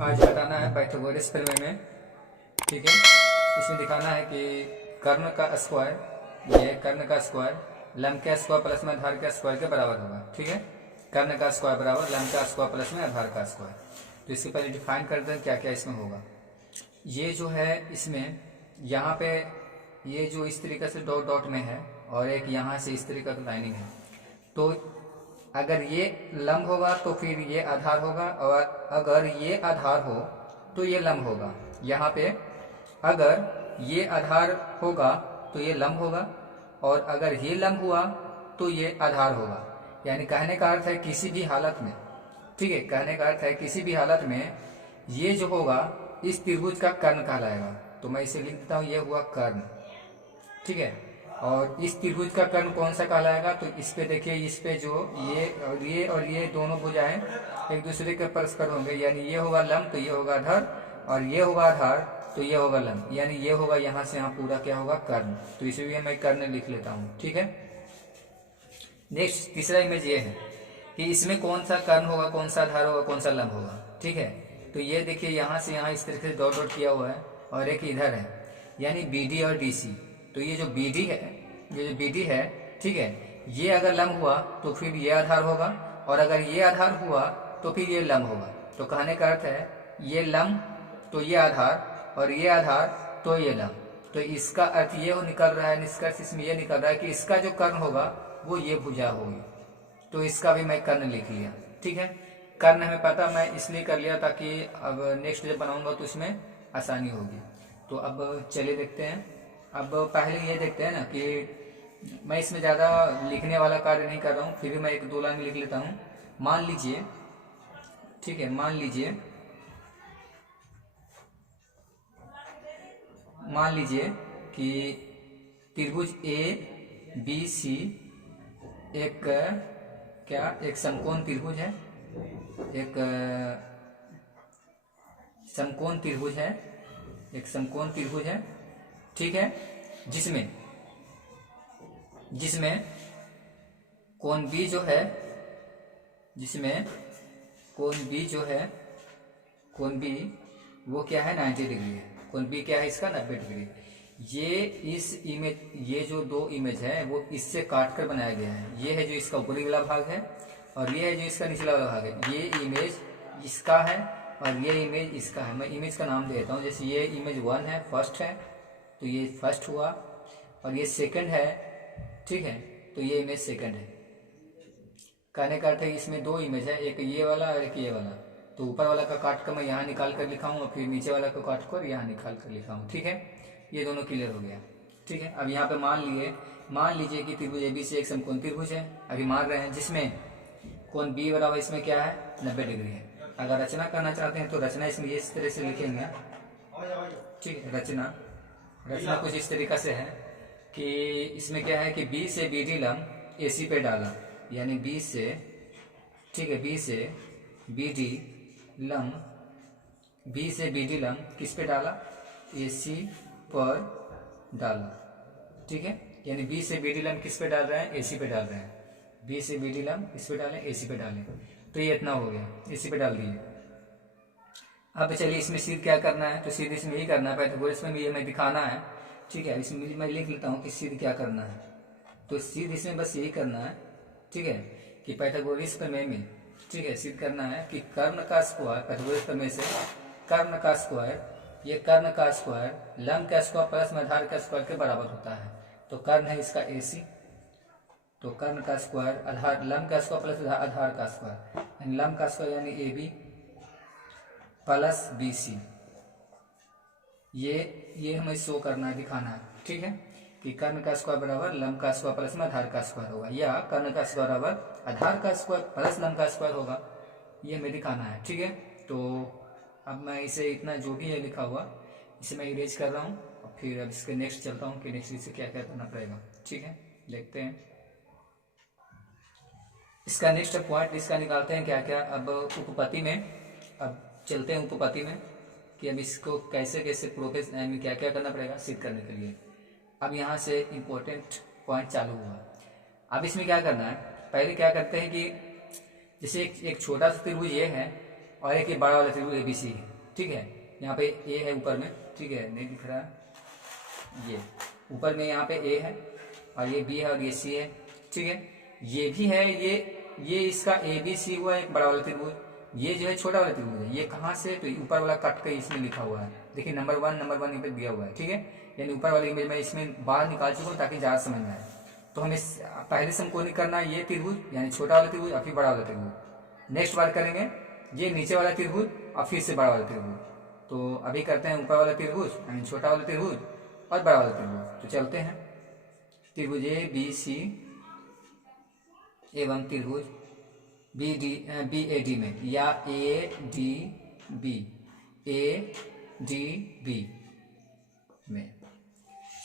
आज बताना है पाइथागोरस प्रमेय में। ठीक है, इसमें दिखाना है कि कर्ण का स्क्वायर, ये कर्ण का स्क्वायर लंब के स्क्वायर प्लस में आधार के स्क्वायर के बराबर होगा। ठीक है, कर्ण का स्क्वायर बराबर लंब का स्क्वायर प्लस में आधार का स्क्वायर। तो इसके पहले डिफाइन करते हैं क्या क्या इसमें होगा। ये जो है इसमें यहाँ पे ये जो इस तरीके से डॉट डॉट में है और एक यहाँ से इस तरीके का लाइनिंग है, तो अगर ये लंब होगा तो फिर ये आधार होगा, और अगर ये आधार हो तो ये लंब होगा। यहाँ पे अगर ये आधार होगा तो ये लंब होगा, और अगर ये लंब हुआ तो ये आधार होगा। यानी कहने का अर्थ है किसी भी हालत में, ठीक है, कहने का अर्थ है किसी भी हालत में ये जो होगा इस त्रिभुज का कर्ण कहलाएगा। तो मैं इसे लिख देता हूँ, ये हुआ कर्ण। ठीक है, और इस त्रिभुज का कर्ण कौन सा कहलाएगा, तो इस पे देखिए, इस पे जो ये और ये दोनों भुजाएं एक दूसरे के परस्पर होंगे, यानी ये होगा लंब तो ये होगा आधार, और ये होगा आधार तो ये होगा लंब, यानी ये होगा यहाँ से यहाँ पूरा क्या होगा कर्ण। तो इसे भी मैं कर्ण लिख लेता हूँ। ठीक है, नेक्स्ट तीसरा इमेज ये है कि इसमें कौन सा कर्ण होगा, कौन सा आधार होगा, कौन सा लंब होगा। ठीक है, तो ये देखिए यहाँ से यहाँ इस तरीके से डॉट डॉट किया हुआ है, और एक इधर है, यानी BD और DC। तो ये जो BD है, ये जो BD है, ठीक है, ये अगर लंब हुआ तो फिर ये आधार होगा, और अगर ये आधार हुआ तो फिर ये लंब होगा। तो कहने का अर्थ है ये लंब तो ये आधार, और ये आधार तो ये लंब। तो इसका अर्थ ये निकल रहा है, निष्कर्ष इसमें ये निकल रहा है कि इसका जो कर्ण होगा वो ये भुजा होगी। तो इसका भी मैं कर्ण लिख लिया। ठीक है, कर्ण हमें पता, मैं इसलिए कर लिया ताकि अब नेक्स्ट जब बनाऊंगा तो इसमें आसानी होगी। तो अब चलिए देखते हैं। अब पहले ये देखते हैं ना कि मैं इसमें ज़्यादा लिखने वाला कार्य नहीं कर रहा हूँ, फिर भी मैं एक दो लाइन लिख लेता हूँ। मान लीजिए, ठीक है, मान लीजिए कि त्रिभुज ABC एक समकोण त्रिभुज है, एक समकोण त्रिभुज है। ठीक है, जिसमें कोण B जो है, कोण B वो क्या है, 90 डिग्री है। कोण B क्या है इसका, 90 डिग्री। ये जो दो इमेज है वो इससे काट कर बनाया गया है। ये है जो इसका ऊपरी वाला भाग है, और ये है जो इसका निचला वाला भाग है। ये इमेज इसका है और ये इमेज इसका है। मैं इमेज का नाम देता हूँ, जैसे ये इमेज 1 है, फर्स्ट है, तो ये फर्स्ट हुआ, और ये सेकंड है। ठीक है, तो ये इमेज सेकंड है। कहने का अर्थ है इसमें दो इमेज है, एक ये वाला और एक ये वाला। तो ऊपर वाला का काट कर मैं यहाँ निकाल कर लिखा हूँ, और फिर नीचे वाला को काट कर यहाँ निकाल कर लिखा हूँ। ठीक है, ये दोनों क्लियर हो गया। ठीक है, अब यहाँ पे मान लीजिए कि त्रिभुज ABC एक समकोण त्रिभुज है। अभी मान रहे हैं जिसमें कोण B बराबर इसमें क्या है, 90 डिग्री है। अगर रचना करना चाहते हैं तो रचना इसमें इस तरह से लिखेंगे। ठीक है, रचना कुछ इस तरीका से है कि इसमें क्या है कि B से BD लंब AC पे डाला, यानी B से BD लंब किस पे डाला, AC पर डाला। ठीक है, यानी B से BD लंब किस पे डाल रहे हैं, AC पे डाल रहे हैं। B से BD लंब किस पे डालें, AC पे डालें। तो ये इतना हो गया, AC पे डाल दिए। अब चलिए इसमें सिद्ध क्या करना है, तो सिद्ध इसमें यही करना है, पाइथागोरस में भी ये मैं दिखाना है। ठीक है, इसमें मैं लिख लेता हूँ कि सिद्ध क्या करना है। तो सिद्ध इसमें बस यही करना है, ठीक है, कि पाइथागोरस प्रमेय में, ठीक है, सिद्ध करना है कि कर्ण का स्क्वायर, पाइथागोरस प्रमेय से कर्ण का स्क्वायर, ये कर्ण का स्क्वायर लंब का स्क्वायर प्लस में आधार का स्क्वायर के बराबर होता है। तो कर्ण है इसका AC, तो कर्ण का स्क्वायर आधार लंब का स्क्वायर प्लस आधार का स्क्वायर, यानी लंब का स्क्वायर यानी AB प्लस BC। ये हमें शो करना है, दिखाना है। ठीक है, कि कर्ण का स्क्वायर बराबर लंब का स्क्वायर प्लस में आधार का स्क्वायर होगा, या कर्ण का स्क्वायर बराबर आधार का स्क्वायर प्लस लंब का स्क्वायर होगा, ये हमें दिखाना है। ठीक है, तो अब मैं इसे इतना जो भी है लिखा हुआ इसे मैं इरेज कर रहा हूँ, और फिर अब इसके नेक्स्ट चलता हूँ कि नेक्स्ट इसे क्या क्या करना पड़ेगा। ठीक है, देखते हैं इसका नेक्स्ट पॉइंट, इसका निकालते हैं क्या क्या। अब उपपत्ति में, अब चलते हैं उपपत्ति में कि अब इसको कैसे कैसे प्रोफेस में क्या क्या करना पड़ेगा सिद्ध करने के लिए। अब यहाँ से इम्पोर्टेंट पॉइंट चालू हुआ। अब इसमें क्या करना है, पहले क्या करते हैं कि जैसे एक छोटा सा त्रिभुज ये है और एक ये बड़ा वाला त्रिभुज ABC है। ठीक है। यहाँ पे ए है ऊपर में, ठीक है, नहीं दिख रहा है, ये ऊपर में यहाँ पे ए है और ये बी है और ये सी है, ठीक है। ये भी है, ये इसका ए बी सी हुआ एक बड़ा वाला त्रिभुज, ये जो है छोटा वाला त्रिभुज है। ये कहाँ से, तो ऊपर वाला कट के इसमें लिखा हुआ है, देखिए नंबर वन यहाँ पे दिया हुआ है, ठीक है। यानी ऊपर वाली इमेज में इसमें बाहर निकाल चुका हूँ ताकि ज्यादा समझ में आए। तो हमें पहले समकोणिक करना है ये त्रिभुज, यानी छोटा वाला त्रिभुज और फिर बड़ा वाला त्रिभुज। नेक्स्ट बार करेंगे ये नीचे वाला त्रिभुज और फिर से बड़ा वाला त्रिभुज। तो अभी करते हैं ऊपर वाला त्रिभुज यानी छोटा वाला त्रिभुज और बड़ा वाला त्रिभुज। तो चलते हैं, त्रिभुज ए बी सी एवं त्रिभुज बी ए डी में, या ए डी बी में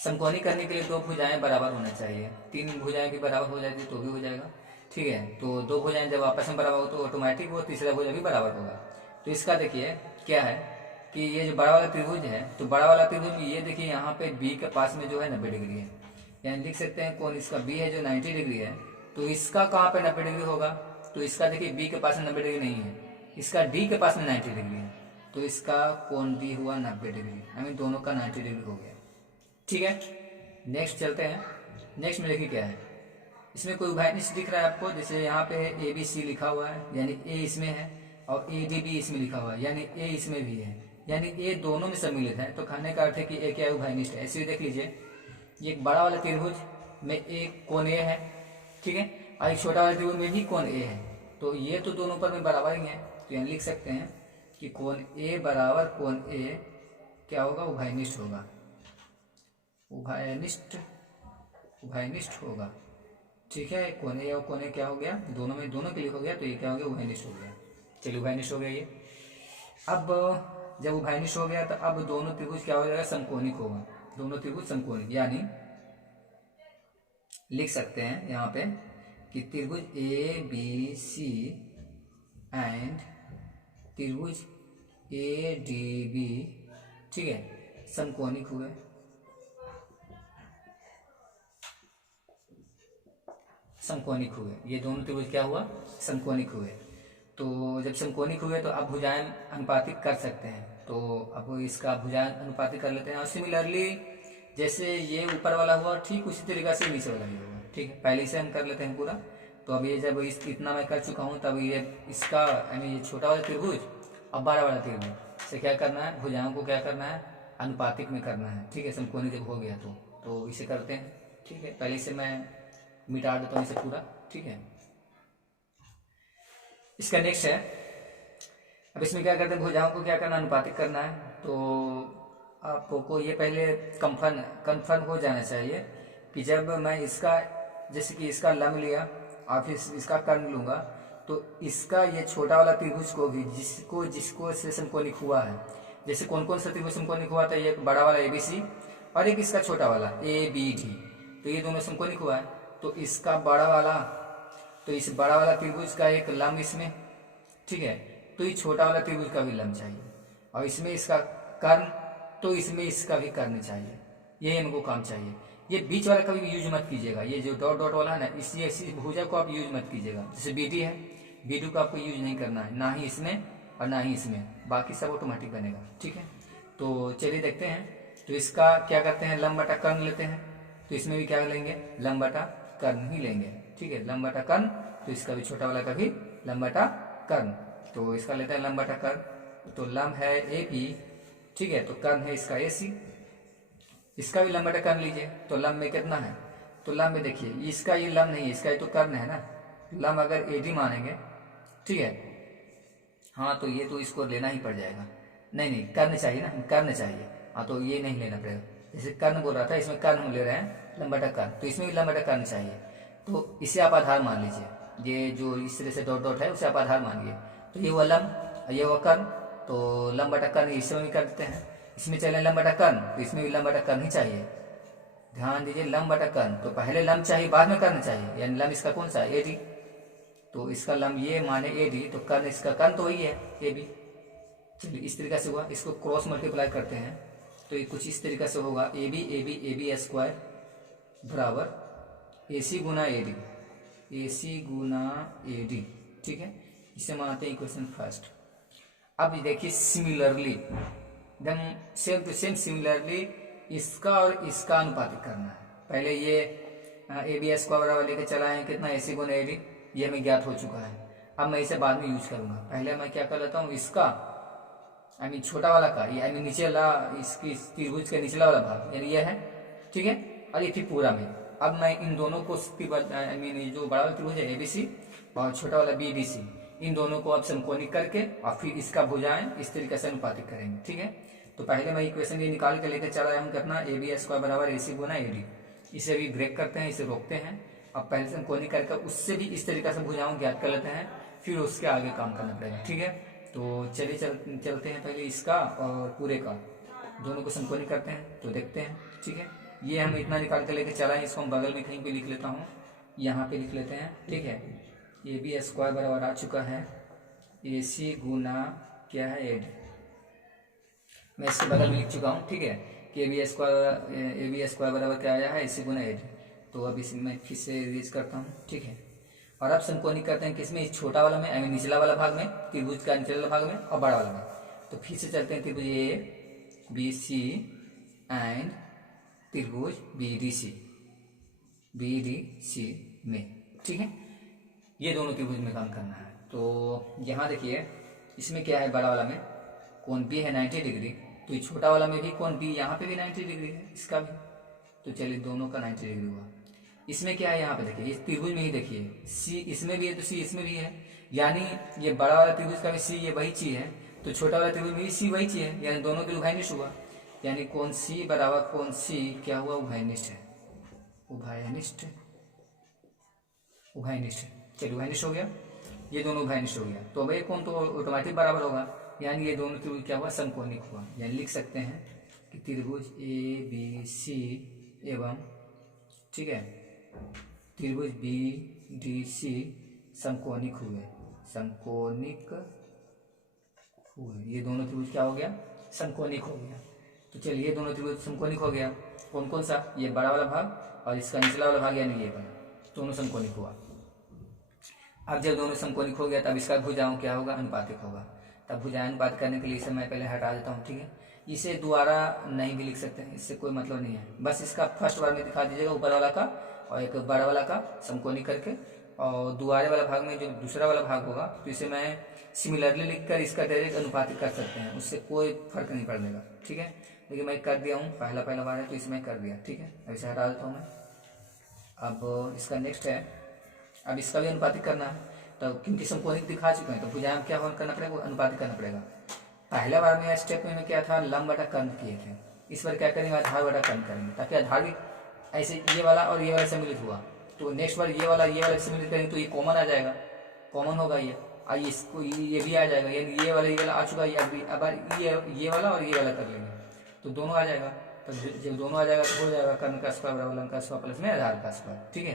समकोणिक करने के लिए दो भुजाएं बराबर होना चाहिए। तीन भुजाएं भी बराबर हो जाती तो भी हो जाएगा, ठीक है। तो दो भुजाएं जब आपस में बराबर हो तो ऑटोमेटिक वो तीसरा भुजा भी बराबर होगा। तो इसका देखिए क्या है कि ये जो बड़ा वाला त्रिभुज है, तो बड़ा वाला त्रिभुज में ये देखिए यहाँ पे बी के पास में जो है 90 डिग्री है, यानी लिख सकते हैं कोण इसका बी है जो 90 डिग्री है। तो इसका कहाँ पे 90 डिग्री होगा, तो इसका देखिए बी के पास में 90 डिग्री नहीं है, इसका डी के पास में 90 डिग्री है। तो इसका कोण डी हुआ 90 डिग्री, आई मीन दोनों का 90 डिग्री हो गया, ठीक है। नेक्स्ट चलते हैं, नेक्स्ट में देखिए क्या है, इसमें कोई उभयनिष्ठ दिख रहा है आपको, जैसे यहाँ पे ए बी सी लिखा हुआ है, यानी ए इसमें है और ए डी बी इसमें लिखा हुआ है, यानी ए इसमें भी है, यानी ए दोनों में सम्मिलित है। तो कहने का अर्थ है कि ए क्या है, उभयनिष्ठ है। ऐसे देख लीजिए, ये एक बड़ा वाला त्रिभुज में एक कोण ए है, ठीक है, और एक छोटा वाला त्रिभुज में भी कोण ए है। तो ये तो दोनों पर में बराबर ही है, तो यहाँ लिख सकते हैं कि कोण ए बराबर कोण ए क्या होगा, उभयनिष्ठ होगा, उभयनिष्ठ होगा, ठीक है। कोने और कोने क्या हो गया, दोनों में, दोनों के लिए हो गया, तो ये क्या हो गया, उभयनिष्ठ हो गया। चलिए उभयनिष्ठ हो गया ये। अब जब उभयनिष्ठ हो गया तो अब दोनों त्रिभुज क्या हो जाएगा, समकोणिक होगा, दोनों त्रिभुज समकोणिक, यानी लिख सकते हैं यहाँ पे कि त्रिभुज ए बी सी एंड त्रिभुज ए डी बी, ठीक है, समकोणिक हुए। समकोणिक हुए, ये दोनों त्रिभुज क्या हुआ, समकोणिक हुए। तो जब समकोणिक हुए तो अब भुजाएं अनुपातिक कर सकते हैं। तो अब इसका भुजाएं अनुपातिक कर लेते हैं, और सिमिलरली जैसे ये ऊपर वाला हुआ ठीक उसी तरीका से नीचे वाला भी होगा, ठीक है। पहले से हम कर लेते हैं पूरा। तो अब ये जब इतना मैं कर चुका हूँ, तब ये इसका यानी ये छोटा वाला त्रिभुज अब बड़ा वाला त्रिभुज से क्या करना है, भुजाओं को क्या करना है, अनुपातिक में करना है, ठीक है। समकोणिक जब हो गया तो इसे करते हैं, ठीक है। पहले से मैं मिटा देता हूँ इसे पूरा, ठीक है। इसका नेक्स्ट है, अब इसमें क्या करते हैं, भुजाओं को क्या करना, अनुपातिक करना है। तो आपको ये पहले कंफर्म हो जाना चाहिए कि जब मैं इसका, जैसे कि इसका लंब लिया और फिर इसका कर्ण लूंगा, तो इसका ये छोटा वाला त्रिभुज को भी जिसको से समकोणिक हुआ है, जैसे कौन कौन सा त्रिभुज समकोणिक हुआ था, ये बड़ा वाला ABC और एक इसका छोटा वाला ABD, तो ये दोनों समकोणिक हुआ है। तो इसका बड़ा वाला, तो इस बड़ा वाला त्रिभुज का एक लंब इसमें, ठीक है, तो ये छोटा वाला त्रिभुज का भी लंब चाहिए, और इसमें इसका कर्ण, तो इसमें इसका भी कर्ण चाहिए, ये इनको काम चाहिए। ये बीच वाला कभी भी यूज मत कीजिएगा, ये जो डॉट डॉट वाला है ना, इसी भुजा को आप यूज मत कीजिएगा। जैसे BD है, BD को आपको यूज नहीं करना है, ना ही इसमें और ना ही इसमें, बाकी सब ऑटोमेटिक बनेगा, ठीक है। तो चलिए देखते हैं, तो इसका क्या करते हैं, लंब बटा कर्ण लेते हैं। तो इसमें भी क्या लेंगे, लंब बटा कर्ण ही लेंगे, ठीक है, लंब बटा कर्ण। तो इसका भी छोटा वाला का भी लंब बटा कर्ण, तो इसका लेते हैं लंब बटा कर्ण। तो लंब है AP, ठीक है, तो कर्ण है इसका AC, इसका भी लंब बटा कर्ण लीजिए। तो लंब में कितना है, तो लंब में देखिए इसका ये लंब नहीं है, इसका ये तो कर्ण है ना, लंब अगर AD मानेंगे, ठीक है, हाँ, तो ये तो इसको लेना ही पड़ जाएगा, नहीं कर्ण चाहिए ना, कर्ण चाहिए, हाँ, तो ये नहीं लेना पड़ेगा। जैसे कर्ण बोल रहा था, इसमें कर्ण हम ले रहे हैं लंब बटा कर्ण, तो इसमें भी लंब बटा कर्ण चाहिए। तो इसे आप आधार मान लीजिए, ये जो इस तरह से डॉट डॉट है उसे आप आधार मानिए। तो ये हुआ लंब, ये हुआ कर्ण, तो लंब बटा कर्ण इसमें भी कर देते हैं। इसमें चले लंब बटा कर्ण, तो इसमें भी लंब बटा कर्ण ही चाहिए। ध्यान दीजिए, लंब बटा कर्ण, तो पहले लंब चाहिए बाद में कर्ण चाहिए, यानी लंब इसका कौन सा है, AD, तो इसका लंब ये माने AD, तो कर्ण इसका कर्ण तो वही है AB। चलिए इस तरीका से हुआ, इसको क्रॉस मल्टीप्लाई करते हैं, तो ये कुछ इस तरीका से होगा, AB स्क्वायर बराबर AC गुना AD, ठीक है। इसे मानते हैं इक्वेशन फर्स्ट। अब देखिए सिमिलरली, एकदम सेम टू सेम सिमिलरली इसका और इसका अनुपातिक करना है। पहले ये ए बी स्क्वायर बराबर लेके चला है कितना, ए सी गुना ए डी, ये हमें ज्ञात हो चुका है। अब मैं इसे बाद में यूज करूंगा। पहले मैं क्या कर लेता हूँ, इसका आई मीन छोटा वाला का, ये आई मीन नीचे वाला, इसकी त्रिभुज का निचला वाला भाग यानी ये है, ठीक है, और ये फिर पूरा में। अब मैं इन दोनों को आई मीन जो बड़ा वाला त्रिभुज है ए बी सी और छोटा वाला बी डी सी, इन दोनों को अब समकोणिक करके और फिर इसका भुजाएं इस तरीके से अनुपातिक करेंगे, ठीक है। तो पहले मैं इक्वेशन ये निकाल के लेकर चला हूँ कितना, ए बी स्क्वायर बराबर ए सी गुना ए डी। इसे भी ब्रेक करते हैं, इसे रोकते हैं। अब पहले समकोणिक करके उससे भी इस तरीके से भुजाओं ज्ञात कर लेते हैं, फिर उसके आगे काम करना पड़ेगा, ठीक है। तो चलिए चलते हैं पहले इसका और पूरे का, दोनों को समकोणिक करते हैं तो देखते हैं, ठीक है। ये हम इतना निकाल के लेके चला है, इसको हम बगल में कहीं पे लिख लेता हूँ, यहाँ पे लिख लेते हैं, ठीक है। ए बी स्क्वायर बराबर आ चुका है ए सी गुना क्या है ए डी, मैं इसके बगल में लिख चुका हूँ, ठीक है, कि ए बी स्क्वायर बराबर क्या आया है ए सी गुना ए डी। तो अब इसे मैं फिर से रीज करता हूँ, ठीक है। और अब समकोणिक करते हैं किसमें, इस छोटा वाला में, आई मीन निचला वाला भाग में, त्रिभुज का निचला वाला भाग में और बड़ा वाला में। तो फिर से चलते हैं त्रिभुज ए बी सी एंड त्रिभुज बी डी सी में, ठीक है। ये दोनों त्रिभुज में काम करना है। तो यहाँ देखिए इसमें क्या है, बड़ा वाला में कोण बी है 90 डिग्री, तो ये छोटा वाला में भी कोण बी, यहाँ पे भी 90 डिग्री है, इसका भी। तो चलिए दोनों का 90 डिग्री हुआ। इसमें क्या है, यहाँ पे देखिए इस त्रिभुज में ही देखिए सी इसमें भी है तो सी इसमें भी है, यानी ये बड़ा वाला त्रिभुज का भी सी ये वही चीज है, तो छोटा वाला त्रिभुज में भी सी वही चीज है, यानी दोनों के उभयनिष्ठ हुआ। यानी कोण सी बराबर कोण सी क्या हुआ, उभयनिष्ठ है, उभयनिष्ठ चलिए उभयनिष्ठ हो गया, ये दोनों उभयनिष्ठ हो गया। तो अब ये कोण तो ऑटोमेटिक बराबर होगा, यानी ये दोनों त्रिभुज क्या हुआ, समकोणिक हुआ। यानी लिख सकते हैं कि त्रिभुज ए बी सी एवं, ठीक है, त्रिभुज बी डी सी समकोणिक हुए, ये दोनों त्रिभुज क्या हो गया, समकोणिक हो गया। तो चलिए ये दोनों त्रिभुज समकोणिक हो गया। कौन कौन सा, ये बड़ा वाला भाग और इसका निचला वाला भाग, यानी ये वाला, दोनों समकोणिक हुआ। अब जब दोनों समकोणिक हो गया तब इसका भुजाओं क्या होगा, अनुपातिक होगा। तब भुजाएं अनुपात करने के लिए इसे मैं पहले हटा देता हूँ, ठीक है। इसे दोबारा नहीं भी लिख सकते हैं, इससे कोई मतलब नहीं है, बस इसका फर्स्ट बार में दिखा दीजिएगा ऊपर वाला का और एक बड़ा वाला का समकोणिक करके, और दुआरे वाला भाग में जो दूसरा वाला भाग होगा तो इसे मैं सिमिलरली लिखकर इसका डायरेक्ट अनुपातिक कर सकते हैं, उससे कोई फर्क नहीं पड़ेगा, ठीक है। लेकिन मैं कर दिया हूँ, पहला बार है तो इसमें कर दिया, ठीक है। अब इसे हटा देता हूँ मैं। अब इसका नेक्स्ट है, अब इसका भी अनुपातिक करना है, तो क्योंकि समकोणिक दिखा चुके हैं तो भुजाएं क्या करना पड़ेगा, अनुपातिक करना पड़ेगा। पहले बार में स्टेप में क्या था, लंब बटा कर्ण किए थे, इस बार क्या करेंगे, आधार बटा कर्ण करेंगे, ताकि आधार भी ऐसे ये वाला और ये वाला सम्मिलित हुआ, तो नेक्स्ट बार ये वाला सम्मिलित करेंगे तो ये कॉमन आ जाएगा, कॉमन होगा ये, और इसको ये भी आ जाएगा, यानी ये वाला आ चुका है, अब ये वाला और ये वाला कर लेंगे तो दोनों आ जाएगा। तो जब दोनों आ जाएगा तो हो जाएगा कर्ण का स्क्वायर बराबर लंब का स्क्वायर प्लस में आधार का स्क्वायर, ठीक है।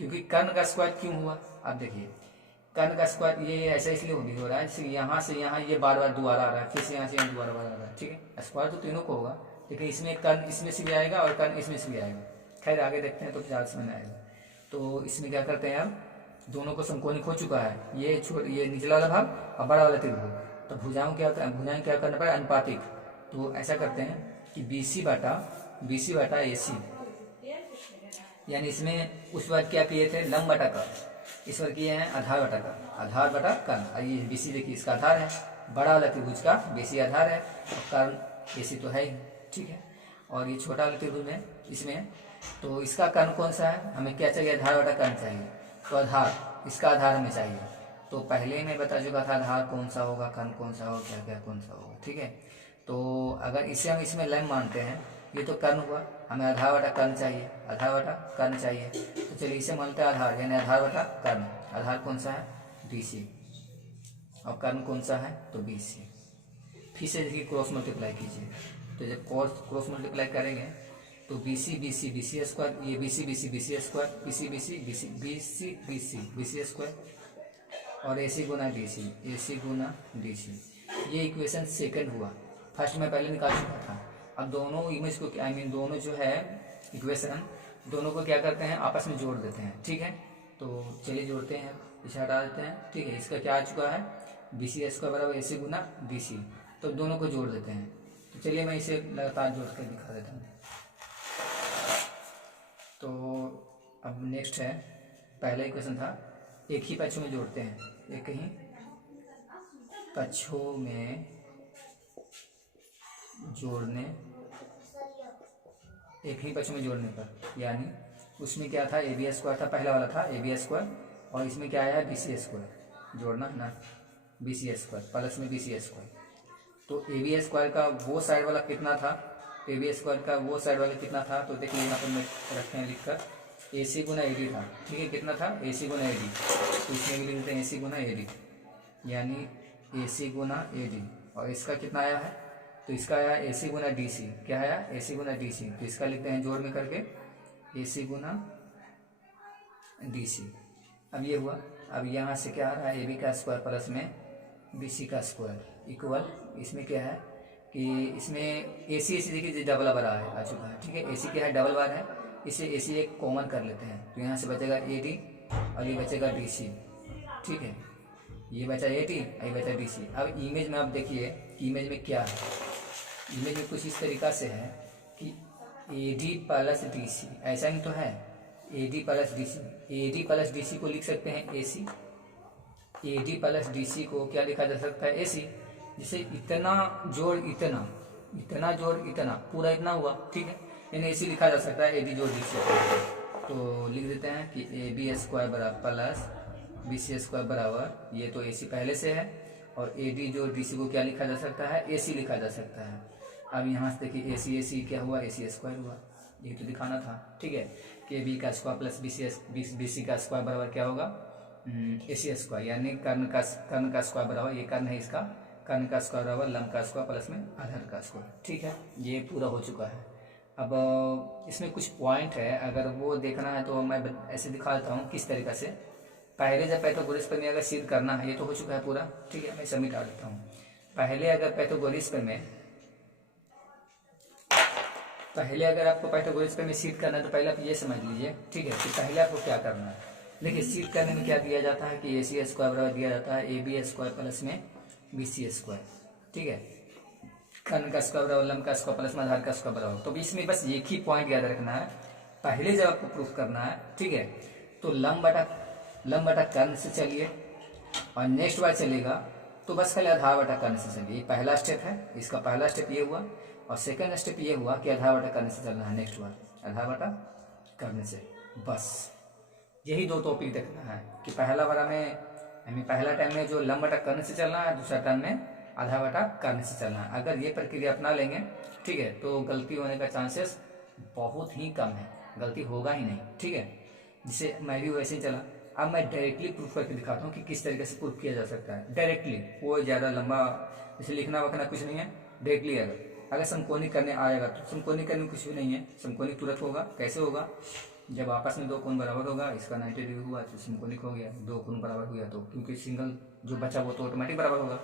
क्योंकि कर्ण का स्क्वायर क्यों हुआ, आप देखिए कर्ण का स्क्वायर ये ऐसा इसलिए हो रहा है, यहाँ से यहाँ ये बार बार दोबारा आ रहा है, फिर से यहाँ से यहाँ दोबारा आ रहा है, ठीक है। स्क्वायर तो तीनों को होगा, लेकिन इसमें कर्ण इसमें से भी आएगा और कर्ण इसमें से भी आएगा। खैर आगे देखते हैं तो ज़्यादा समझ में आएगा। तो इसमें क्या करते हैं, अब दोनों को समकोणिक हो चुका है, ये निचला वाला भाग और बड़ा वाला त्रिभुज, तो भुजाएं क्या करना पड़ेगा, अनुपातिक। तो ऐसा करते हैं कि बी सी बटा ए सी, यानी इसमें उस बार क्या किए थे, लंब बटा कर्ण, इस बार किए हैं आधार बटा कर्ण। और ये बी सी देखिए इसका आधार है, बड़ा वाला त्रिभुज का बी सी आधार है और कर्ण ए सी तो है ही, ठीक है। और ये छोटा वाला त्रिभुज में इसमें, तो इसका कर्ण कौन सा है, हमें क्या चाहिए, आधार बटा कर्ण चाहिए, तो आधार इसका आधार हमें चाहिए। तो पहले ही मैं बता चुका था आधार कौन सा होगा, कर्ण कौन सा होगा, क्या क्या कौन सा होगा, ठीक है। तो अगर इसे हम इसमें लंब मानते हैं, ये तो कर्ण हुआ, हमें आधार बटा कर्ण चाहिए, तो चलिए इसे मानते हैं आधार, यानी आधार बटा कर्ण। आधार कौन सा है, बी सी, और कर्ण कौन सा है, तो बी सी। फिर से देखिए क्रॉस मल्टीप्लाई कीजिए, तो जब क्रॉस मल्टीप्लाई करेंगे तो बी सी स्क्वायर, ये B C square, B C square और A C Guna D C. ये इक्वेशन सेकंड हुआ, फर्स्ट में पहले निकाल चुका था। अब दोनों इमेज को दोनों जो है इक्वेशन, दोनों को क्या करते हैं, आपस में जोड़ देते हैं, ठीक है। तो चलिए जोड़ते हैं, इसे हटा देते हैं, ठीक है। इसका क्या आ चुका है, बी सी स्क्वायर बराबर ए सी गुना डी सी। तो दोनों को जोड़ देते हैं। तो चलिए मैं इसे लगातार जोड़ कर दिखा देता हूँ। तो अब नेक्स्ट है, पहला इक्वेशन था एक ही पक्षों में जोड़ते हैं, एक ही पक्षों में जोड़ने, एक ही पक्षों में जोड़ने पर, यानी उसमें क्या था, ए बी स्क्वायर था, पहला वाला था ए बी स्क्वायर, और इसमें क्या आया बी सी स्क्वायर, जोड़ना है ना, बी सी स्क्वायर प्लस में बी सी स्क्वायर। तो ए बी स्क्वायर का वो साइड वाला कितना था, ए बी स्क्वायर का वो साइड वाला कितना था, तो देखिए यहाँ पर मैं रखे हैं लिख कर, ए सी गुना ए डी था। ठीक है, कितना था, ए सी गुना ए डी। तो इसमें भी लिख देते हैं A C Guna A D, यानी ए सी गुना ए डी। और इसका कितना आया है, तो इसका आया ए सी गुना डी सी। क्या आया, ए सी गुना डी सी। तो इसका लिखते हैं जोड़ में करके ए सी गुना डी सी। अब ये हुआ। अब यहाँ से क्या आ रहा है, ए बी का स्क्वायर प्लस में बी सी का स्क्वायर इक्वल, इसमें क्या है कि इसमें ए सी देखिए डबल बार आ चुका है। ठीक है, ए सी क्या है, डबल बार है, इसे ए सी एक कॉमन कर लेते हैं। तो यहाँ से बचेगा ए डी और ये बचेगा डी सी। ठीक है, ये बचा ए डी और ये बचा डी सी। अब इमेज में आप देखिए कि इमेज में क्या है, इमेज में कुछ इस तरीका से है कि A D plus D C, ऐसा ही तो है, A D plus D C. A D plus D C को लिख सकते हैं A C, A D plus D C को क्या लिखा जा सकता है, ए सी। जिसे इतना जोड़ इतना, इतना जोड़ इतना, पूरा इतना हुआ। ठीक है, यानी ए सी लिखा जा सकता है ए डी जोड़ डी सी। तो लिख देते हैं कि ए बी स्क्वायर बराबर प्लस बी सी स्क्वायर बराबर, ये तो ए सी पहले से है, और ए डी जोड़ डी सी को क्या लिखा जा सकता है, ए सी लिखा जा सकता है। अब यहाँ से देखिए ए सी क्या हुआ, ए सी स्क्वायर हुआ, ये तो दिखाना था। ठीक है, कि बी का स्क्वायर प्लस बी सी का स्क्वायर बराबर क्या होगा, ए सी स्क्वायर, यानी कर्ण का स्क्वायर बराबर, ये कर्ण है इसका, कर्ण का स्क्वायर बराबर लंब का स्क्वायर प्लस में आधार का स्क्वायर। ठीक है, ये पूरा हो चुका है। अब इसमें कुछ पॉइंट है, अगर वो देखना है तो मैं ऐसे दिखा देता हूँ किस तरीका से। पहले जब पैथागोरस प्रमेय अगर सिद्ध करना है, ये तो हो चुका है पूरा। ठीक है, मैं सबमिट कर देता हूँ। पहले अगर पैथागोरस प्रमेय, पहले अगर आपको पैथागोरस प्रमेय सिद्ध करना है तो पहले आप ये समझ लीजिए। ठीक है, तो पहले आपको क्या करना है, देखिए सिद्ध करने में क्या दिया जाता है कि ए सी स्क्वायर बराबर दिया जाता है ए बी स्क्वायर प्लस में बी सी स्क्वायर। ठीक है, कर्ण का स्क्वायर बराबर लंब का स्क्वायर प्लस में आधार का स्क्वायर बराबर। तो इसमें बस एक ही पॉइंट याद रखना है, पहले जब आपको प्रूफ करना है, ठीक है, तो लंब बटा कर्ण से चलिए, और नेक्स्ट बार चलेगा तो बस खाली आधार बटा कर्ण से चलिए। ये पहला स्टेप है, इसका पहला स्टेप ये हुआ, और सेकंड स्टेप ये हुआ कि आधार बटा कर्ण से चलना है। नेक्स्ट बार आधार बटा कर्ण से, बस यही दो टॉपिक देखना है कि पहला बार हमें पहला टाइम में जो लंब बटा कर्ण से चलना है, दूसरा टाइम में आधा बटा कर्ण से चलना है। अगर ये प्रक्रिया अपना लेंगे, ठीक है, तो गलती होने का चांसेस बहुत ही कम है, गलती होगा ही नहीं। ठीक है, जिसे मैं भी वैसे ही चला। अब मैं डायरेक्टली प्रूफ करके दिखाता हूँ कि किस तरीके से प्रूफ किया जा सकता है डायरेक्टली, कोई ज़्यादा लंबा जैसे लिखना वखना कुछ नहीं है। डायरेक्टली अगर समकोणिक करने आएगा तो समकोणिक करने में कुछ भी नहीं है, समकोणिक तुरंत होगा। कैसे होगा, जब आपस में दो कोण बराबर होगा, इसका 90 डिग्री हुआ तो समकोणिक हो गया, दो कोण बराबर हुआ तो, क्योंकि सिंगल जो बचा वो तो ऑटोमेटिक बराबर होगा।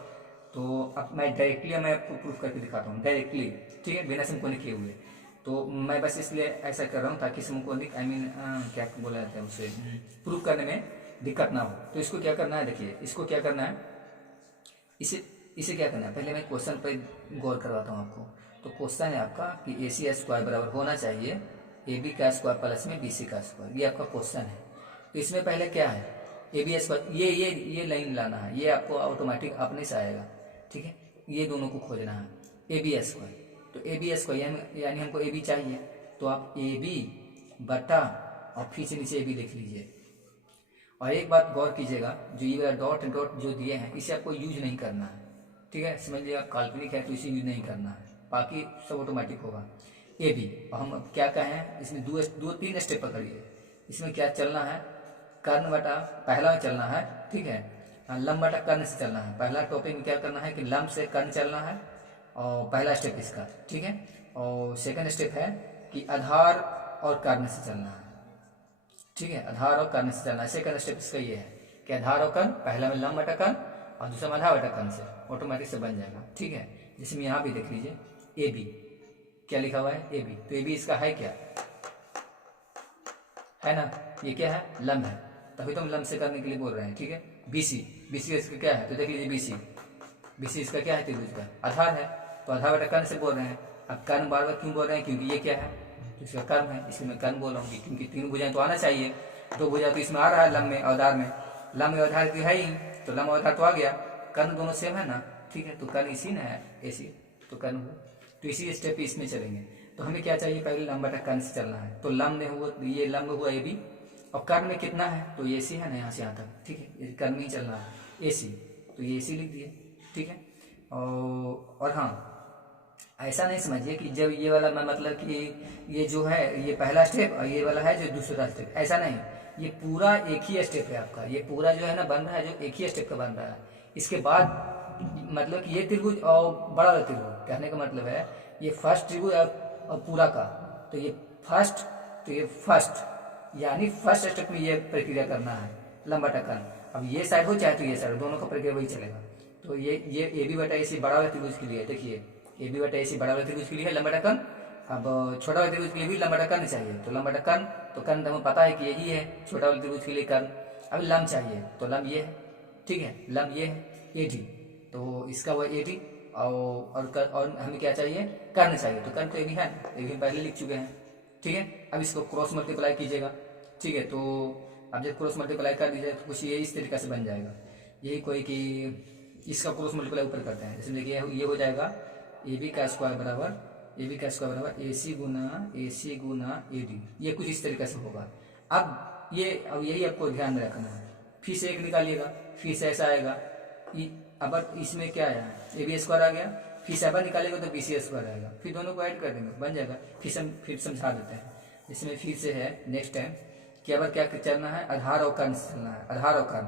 तो अब मैं डायरेक्टली आपको प्रूफ करके दिखाता हूँ डायरेक्टली, ठीक है, बिना समकोणिक किए हुए। तो मैं बस इसलिए ऐसा कर रहा हूँ ताकि समकोणिक क्या बोला जाता है उसे, प्रूफ करने में दिक्कत ना हो। तो इसको क्या करना है, देखिए इसको क्या करना है, इसे क्या करना है, पहले मैं क्वेश्चन पर गौर करवाता हूँ आपको। तो क्वेश्चन है आपका कि ए सी स्क्वायर बराबर होना चाहिए ए बी का स्क्वायर प्लस में बी सी का स्क्वायर, ये आपका क्वेश्चन है। तो इसमें पहले क्या है, ए बी स्क्वायर, ये लाइन लाना है, ये आपको ऑटोमेटिक अपने से आएगा। ठीक है, ये दोनों को खोजना है, ए बी स्क्वायर। तो ए बी स्क्वायर यानी हमको ए बी चाहिए, तो आप ए बी बटा और फिर से नीचे ए बी लिख लीजिए। और एक बात गौर कीजिएगा, जो ये वाला डॉट डॉट जो दिए हैं इसे आपको यूज नहीं करना है। ठीक है, समझ लीजिए आप काल्पनिक है तो इसे यूज नहीं करना है, बाकी सब ऑटोमेटिक होगा। ए बी, और हम अब क्या कहें, इसमें दो तीन स्टेप पकड़िए। इसमें क्या चलना है, कर्ण बटा पहला में चलना है, ठीक है, लंब बटा कर्ण से चलना है। पहला टॉपिक में क्या करना है कि लंब से कर्ण चलना है, और पहला स्टेप इसका, ठीक है। और सेकंड स्टेप है कि आधार और कर्ण से चलना है, ठीक है, आधार और कर्ण से चलना है। सेकंड स्टेप इसका ये है कि आधार और कर्ण, पहला में लंब बटा कर्ण और दूसरा में आधार बटा कर्ण से ऑटोमेटिक से बन जाएगा। ठीक है, जिसमें यहाँ भी देख लीजिए ए बी क्या लिखा हुआ है, ए बी, तो ए बी इसका है क्या, है ना, ये क्या है, लंब है, तभी तो हम लंब से करने के लिए बोल रहे हैं। ठीक है, BC, BC इसका क्या है तो देख लीजिए BC इसका क्या है, त्रिभुज का आधार है, तो आधार बटा कर्ण से बोल रहे हैं। अब कर्ण बार बार क्यों बोल रहे हैं, क्योंकि ये क्या है तो इसका कर्म है, इसलिए मैं कर्ण बोल रहा हूँ, क्योंकि 3 भुजाएं तो आना चाहिए। 2 भुजा तो इसमें आ रहा है लंब में, अवधार में, लंब में अवधार तो है ही, तो लंब अवधार तो आ गया, कर्ण दोनों सेम है ना, ठीक है, तो कर्ण इसी ना है, ऐसी तो कर्ण हुआ, तो इसी स्टेप पे इसमें चलेंगे। तो हमें क्या चाहिए, पहले लंब बटा कर्ण से चलना है, तो लंब में हुआ, ये लंब हुआ AB, और कर्ण में कितना है तो AC है ना, यहाँ से यहाँ तक, ठीक है, ये कर्ण में ही चलना है AC, तो ये AC लिख दिए, ठीक है। और हाँ, ऐसा नहीं समझिए कि जब ये वाला मैं मतलब कि ये जो है ये पहला स्टेप और ये वाला है जो दूसरा स्टेप, ऐसा नहीं, ये पूरा एक ही स्टेप है आपका, ये पूरा जो है ना बन रहा है जो एक ही स्टेप का बन रहा है। इसके बाद मतलब कि ये त्रिभुज और बड़ा वाला त्रिभुज, कहने का मतलब है ये फर्स्ट त्रिभुज और पूरा का, तो ये फर्स्ट, तो ये फर्स्ट, यानी फर्स्ट स्टेप में ये प्रक्रिया करना है लंब बटा कर्ण। अब ये साइड हो चाहे तो ये साइड, दोनों का प्रक्रिया वही चलेगा। तो ये AB बटा AC बड़ा वाला त्रिभुज के लिए, देखिए AB बटा AC बड़ा वाला त्रिभुज के लिए है लंब बटा कर्ण। अब छोटा वाला त्रिभुज के लिए भी लंब बटा कर्ण चाहिए, तो लंब बटा कर्ण, तो कर्ण तो हमें पता है कि यही है छोटा वाला त्रिभुज के लिए कर्ण। अब लंब चाहिए, तो लंब ये है, ठीक है, लंब ये है AD, तो इसका वो AD, और हमें क्या चाहिए, कर्ण चाहिए, तो कर्ण तो AB है, AB पहले लिख चुके हैं, ठीक है। अब इसको क्रॉस मल्टीप्लाई कीजिएगा, ठीक है, तो अब जब क्रॉस मल्टीप्लाई कर दीजिए तो कुछ ये इस तरीके से बन जाएगा, यही कोई कि इसका क्रॉस मल्टीप्लाई ऊपर करते हैं, जैसे देखिए ये हो जाएगा AB का स्क्वायर बराबर AC गुना AD, ये कुछ इस तरीके से होगा। अब यही आपको ध्यान में रखना है, फिर से एक निकालिएगा, फिर से ऐसा आएगा, अब इसमें क्या आया, AB स्क्वायर आ गया, फिर से अब निकालेगा तो BC स्क्वायर आएगा, फिर दोनों को ऐड कर देंगे बन जाएगा। फिर समझा देते हैं, इसमें फिर से है नेक्स्ट टाइम कि अब क्या चलना है, आधार और कर्ण से चलना है, आधार और कर्ण।